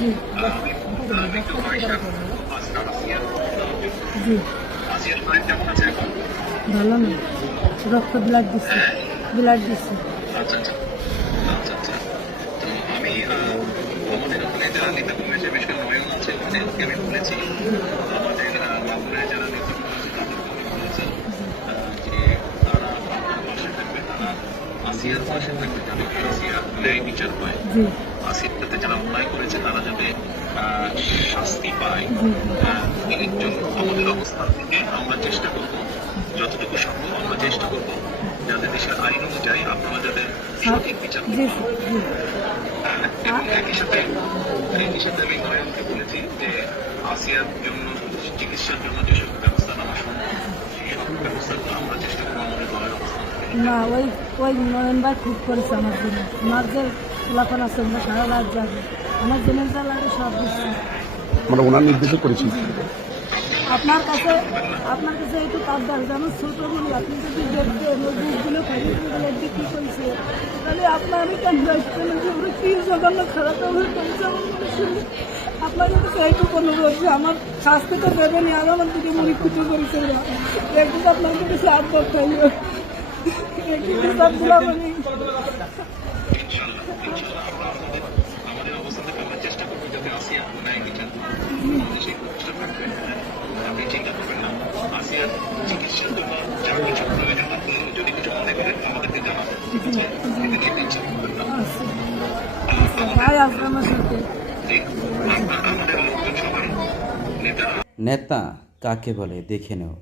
জি আমি একটু পয়সা জি আসিয়ার শরীর কেমন আছে এখন? ভালো না, রক্ত ব্লাড দিচ্ছে, ব্লাড দিচ্ছে। আচ্ছা আচ্ছা আচ্ছা আচ্ছা। তো আমি আমাদের ওখানে যারা নেতা কর্মী বিশেষ করে নয়ন আছে, ওদেরকে আমি বলেছি আমাদের মাগুরায় যারা নেতা কর্মী আছে তাদেরকে আমি বলেছি যে তারা আপনার পাশে থাকবে, তারা আসিয়ার পাশে থাকবে যাতে আসিয়া ন্যায় বিচার হয়। জি আসিয়ার সাথে যারা অন্যায় করেছে তারা যাতে শাস্তি পায়। জি এর জন্য আমাদের অবস্থান থেকে আমরা চেষ্টা করব, যতটুকু সম্ভব আমরা চেষ্টা করব যাতে দেশের আইন অনুযায়ী আপনারা যাতে সঠিক বিচার জি করতে পারেন। জি এবং একই সাথে আমি নয়নকে বলেছি যে আসিয়ার জন্য চিকিৎসার জন্য যেসব ব্যবস্থা নেওয়া সম্ভব সেই সব ব্যবস্থাগুলো আমরা চেষ্টা করবো আমাদের দলের অবস্থান থেকে। না, ওই ওই নয়ন ভাই খুব করেছে আমার জন্য। আমার যে খোলাফান আছে আমরা সারা রাত যাবে, আমার জেনের যা লাগে সব দিচ্ছে। মানে ওনার নির্দেশে করেছি। আপনার কাছে একটু আবদার, যেমন ছোট বলি আপনি যদি দেখতেন ওই বুকগুলো খাইয়ে বিক্রি করেছে, তাহলে আপনার আমি কেন রাখতেন যে ওরা কি জঘন্য খারাপ ব্যবহার করেছে আমার মনে শুনে। আপনার কাছে এইটুকু অনুরোধ যে আমার শাস্তি তো দেবেনি, আর আমার দিকে মুড়ি খুঁজে করেছে ওরা, একটু আপনার কাছে আবদার খাইও, একটু হিসাবগুলো আমি ইনশাআল্লাহ আমরা আমাদের অবস্থান থেকে আমরা চেষ্টা করবো যাতে আসিয়া ন্যায় বিচার হয়। আমাদের সেই প্রচেষ্টা থাকবে। আপনি চিন্তা করবেন না, আসিয়ার চিকিৎসার জন্য যা কিছু প্রয়োজন আপনি যদি কিছু মনে করেন আমাদেরকে জানাবেন। ঠিক আছে? এতে নিয়ে টেনশন করবেন না। ভাই আসবে আমার সাথে। আমাদের লোকজন সবাই নেতারা নেতা কাকে বলে দেখে নেও।